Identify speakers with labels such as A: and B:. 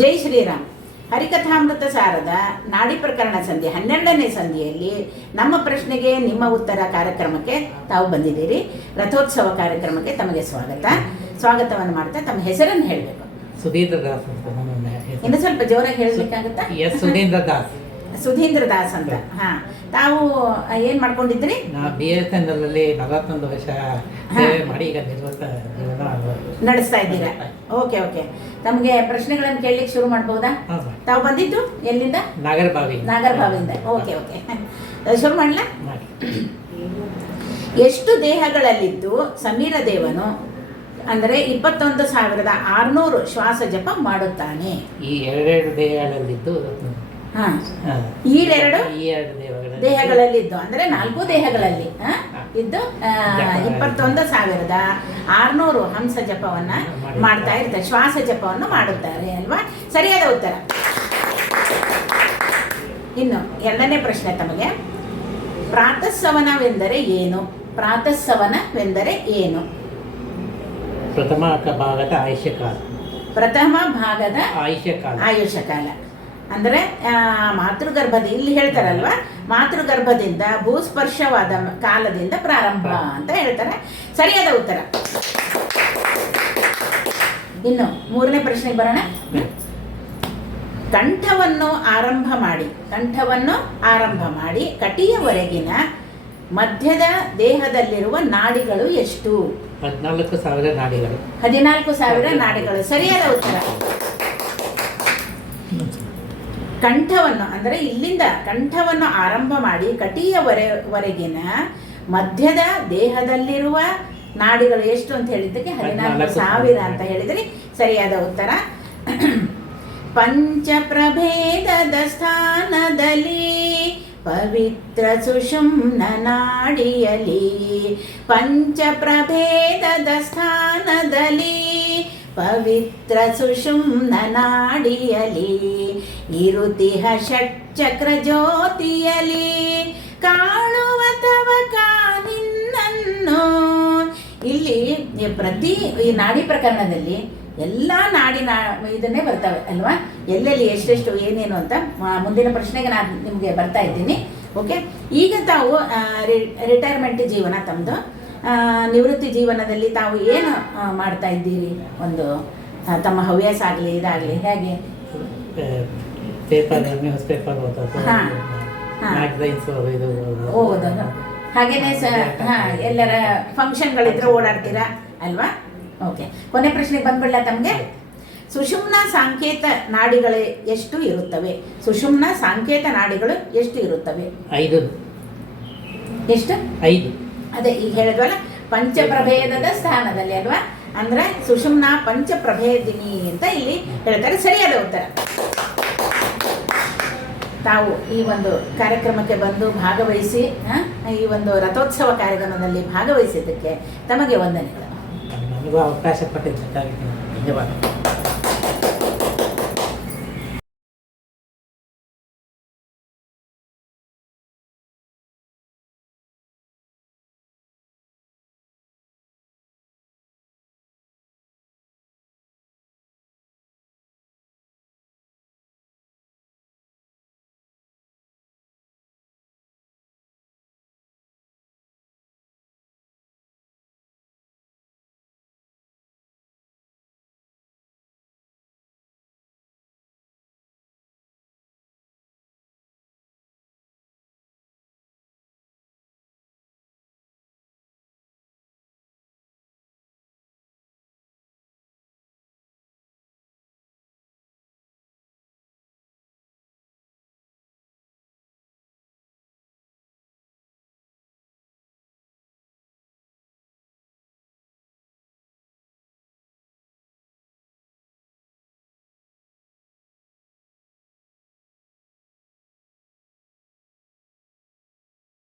A: ಜೈ ಶ್ರೀರಾಮ್. ಹರಿಕಥಾಮೃತ ಸಾರದ ನಾಡಿ ಪ್ರಕರಣ ಸಂಧಿ ಹನ್ನೆರಡನೇ ಸಂಧಿಯಲ್ಲಿ ನಮ್ಮ ಪ್ರಶ್ನೆಗೆ ನಿಮ್ಮ ಉತ್ತರ ಕಾರ್ಯಕ್ರಮಕ್ಕೆ ತಾವು ಬಂದಿದ್ದೀರಿ. ರಥೋತ್ಸವ ಕಾರ್ಯಕ್ರಮಕ್ಕೆ ತಮಗೆ ಸ್ವಾಗತ. ಸ್ವಾಗತವನ್ನು ಮಾಡ್ತಾ ತಮ್ಮ ಹೆಸರನ್ನು ಹೇಳಬೇಕು.
B: ಸುಧೀಂದ್ರ ದಾಸ್
A: ಇನ್ನು ಸ್ವಲ್ಪ ಜೋರಾಗಿ ಹೇಳಬೇಕಾಗುತ್ತಾ
B: ಎಸ್ ಸುಧೀಂದ್ರ ದಾಸ್.
A: ಸುಧೀಂದ್ರ ದಾಸ್ ಅಂತ. ಹಾ. ತಾವು ಏನು ಮಾಡ್ಕೊಂಡಿದ್ರಿ?
B: ನಾ ಬಿ ಎಸ್ ಎನ್ ಅಲ್ಲಿ ನಲವತ್ತೊಂದು ವರ್ಷ ಸೇವೆ ಮಾಡಿ ಈಗ ನಿವೃತ್ತ ಜೀವನ
A: ನಡೆಸ್ತಾ ಇದ್ದೀರಾ? Okay okay. ತಮಗೆ ಪ್ರಶ್ನೆಗಳನ್ನು ಕೇಳಲಿಕ್ಕೆ ಶುರು ಮಾಡ್ಬೋದಾ. ತಾವು ಬಂದಿದ್ದು ಎಲ್ಲಿಂದ?
B: ನಾಗರಬಾವಿ
A: ನಾಗರಭಾವಿಯಿಂದ ಓಕೆ ಓಕೆ. ಶುರು ಮಾಡಲಾ?
B: ಮಾಡಿ.
A: ಎಷ್ಟು ದೇಹಗಳಲ್ಲಿದ್ದು ಸಮೀರ ದೇವನು ಅಂದರೆ ಇಪ್ಪತ್ತೊಂದು ಸಾವಿರದ ಆರುನೂರು ಶ್ವಾಸ ಜಪ ಮಾಡುತ್ತಾನೆ?
B: ಈ ಎರಡೆರಡು ದೇಹಗಳಲ್ಲಿದ್ದು
A: ಹಾ.
B: ಎರಡು ದೇಹಗಳಲ್ಲಿ.
A: ಇದ್ದು ಅಂದರೆ ನಾಲ್ಕು ದೇಹಗಳಲ್ಲಿ ಇದ್ದು ಇಪ್ಪತ್ತೊಂದು ಸಾವಿರದ ಆರ್ನೂರು ಹಂಸ ಜಪವನ್ನ ಮಾಡ್ತಾ ಇರ್ತಾರೆ ಶ್ವಾಸ ಜಪವನ್ನು ಮಾಡುತ್ತಾರೆ ಅಲ್ವಾ? ಸರಿಯಾದ ಉತ್ತರ. ಇನ್ನು ಎರಡನೇ ಪ್ರಶ್ನೆ ತಮಗೆ. ಪ್ರಾತಸ್ಸವನವೆಂದರೆ ಏನು? ಪ್ರಾತಸ್ಸವನವೆಂದರೆ ಏನು?
B: ಪ್ರಥಮ ಭಾಗದ ಆಯುಷ್ಯ ಕಾಲ
A: ಪ್ರಥಮ ಭಾಗದ
B: ಆಯುಷ್ಯ ಕಾಲ
A: ಆಯುಷ ಕಾಲ ಅಂದರೆ ಮಾತೃಗರ್ಭದ ಇಲ್ಲಿ ಹೇಳ್ತಾರಲ್ವ? ಮಾತೃಗರ್ಭದಿಂದ ಭೂಸ್ಪರ್ಶವಾದ ಕಾಲದಿಂದ ಪ್ರಾರಂಭ ಅಂತ ಹೇಳ್ತಾರೆ. ಸರಿಯಾದ ಉತ್ತರ. ಇನ್ನು ಮೂರನೇ ಪ್ರಶ್ನೆಗೆ ಬರೋಣ. ಕಂಠವನ್ನು ಆರಂಭ ಮಾಡಿ ಕಂಠವನ್ನು ಆರಂಭ ಮಾಡಿ ಕಟಿಯವರೆಗಿನ ಮಧ್ಯದ ದೇಹದಲ್ಲಿರುವ ನಾಡಿಗಳು ಎಷ್ಟು?
B: ಹದಿನಾಲ್ಕು ಸಾವಿರ ನಾಡಿಗಳು.
A: ಹದಿನಾಲ್ಕು ಸಾವಿರ ನಾಡಿಗಳು. ಸರಿಯಾದ ಉತ್ತರ. ಕಂಠವನ್ನು ಅಂದರೆ ಇಲ್ಲಿಂದ ಕಂಠವನ್ನು ಆರಂಭ ಮಾಡಿ ಕಟಿಯವರೆ ವರೆಗಿನ ಮಧ್ಯದ ದೇಹದಲ್ಲಿರುವ ನಾಡಿಗಳು ಎಷ್ಟು ಅಂತ ಹೇಳಿದ್ದಕ್ಕೆ ಹದಿನಾಲ್ಕು ಸಾವಿರ
B: ಸಾವಿರ.
A: ಅಂತ ಹೇಳಿದ್ರಿ ಸರಿಯಾದ ಉತ್ತರ ಪಂಚಪ್ರಭೇದದ ಸ್ಥಾನದಲ್ಲಿ ಪವಿತ್ರ ಸುಷುಮ್ನ ನಾಡಿಯಲಿ ಪಂಚಪ್ರಭೇದದ ಸ್ಥಾನದಲ್ಲಿ ಪವಿತ್ರ ಸುಷುಮ್ನಾಡಿಯಲಿ ಇರುತಿಹ ಷಟ್ಚಕ್ರ ಜ್ಯೋತಿಯಲಿ ಕಾಣುವ ತವಕ ನಿನ್ನನ್ನು ಇಲ್ಲಿ ಪ್ರತಿ, ಈ ನಾಡಿ ಪ್ರಕರಣದಲ್ಲಿ ಎಲ್ಲ ನಾಡಿನ ಇದನ್ನೇ ಬರ್ತವೆ, ಅಲ್ವಾ? ಎಲ್ಲೆಲ್ಲಿ ಎಷ್ಟೆಷ್ಟು ಏನೇನು ಅಂತ ಮುಂದಿನ ಪ್ರಶ್ನೆಗೆ ನಾನು ನಿಮಗೆ ಬರ್ತಾ ಇದ್ದೀನಿ, ಓಕೆ? ಈಗ ತಾವು ರಿಟೈರ್ಮೆಂಟ್ ಜೀವನ ತಮ್ಮದು ನಿವೃತ್ತಿ ಜೀವನದಲ್ಲಿ ತಾವು ಏನು ಮಾಡ್ತಾ ಇದ್ದೀರಿ? ಒಂದು ತಮ್ಮ ಹವ್ಯಾಸ ಆಗಲಿ ಇದಾಗಲಿ ಹೇಗೆ?
B: ಪೇಪರ್ ನ್ಯೂಸ್ ಪೇಪರ್ ಓದೋದು
A: ಹಾ. ಹಾ.
B: ಮ್ಯಾಗಝೈನ್ಸ್
A: ಓದೋದು. ಹಾಗೇನೆ ಸ ಫಂಕ್ಷನ್ ಎಲ್ಲರ ಫಂಕ್ಷನ್ಗಳಿದ್ರೆ ಓಡಾಡ್ತೀರಾ? ಅಲ್ವಾ? ಓಕೆ. ಕೊನೆ ಪ್ರಶ್ನೆಗೆ ಬಂದ್ಬಿಡ್ಲಾ ತಮಗೆ? ಸುಷುಮ್ನ ಸಾಂಕೇತ ನಾಡಿಗಳು ಎಷ್ಟು ಇರುತ್ತವೆ? ಸುಷುಮ್ನ ಸಾಂಕೇತ ನಾಡಿಗಳು ಎಷ್ಟು ಇರುತ್ತವೆ?
B: ಐದು.
A: ಎಷ್ಟು?
B: ಐದು.
A: ಅದೇ ಈಗ ಹೇಳಿದ್ವಲ್ಲ, ಪಂಚಪ್ರಭೇದದ ಸ್ಥಾನದಲ್ಲಿ ಅಲ್ವಾ? ಅಂದ್ರೆ ಸುಷುಮ್ನ ಪಂಚಪ್ರಭೇದಿನಿ ಅಂತ ಇಲ್ಲಿ ಹೇಳ್ತಾರೆ, ಸರಿಯಾದ ಉತ್ತರ. ತಾವು ಈ ಒಂದು ಕಾರ್ಯಕ್ರಮಕ್ಕೆ ಬಂದು ಭಾಗವಹಿಸಿ ಈ ಒಂದು ರಥೋತ್ಸವ ಕಾರ್ಯಕ್ರಮದಲ್ಲಿ ಭಾಗವಹಿಸಿದ್ದಕ್ಕೆ ತಮಗೆ ವಂದನೆಗಳು.
B: ಅವಕಾಶ ಕೊಟ್ಟಿದ್ದಕ್ಕಾಗಿ ಧನ್ಯವಾದ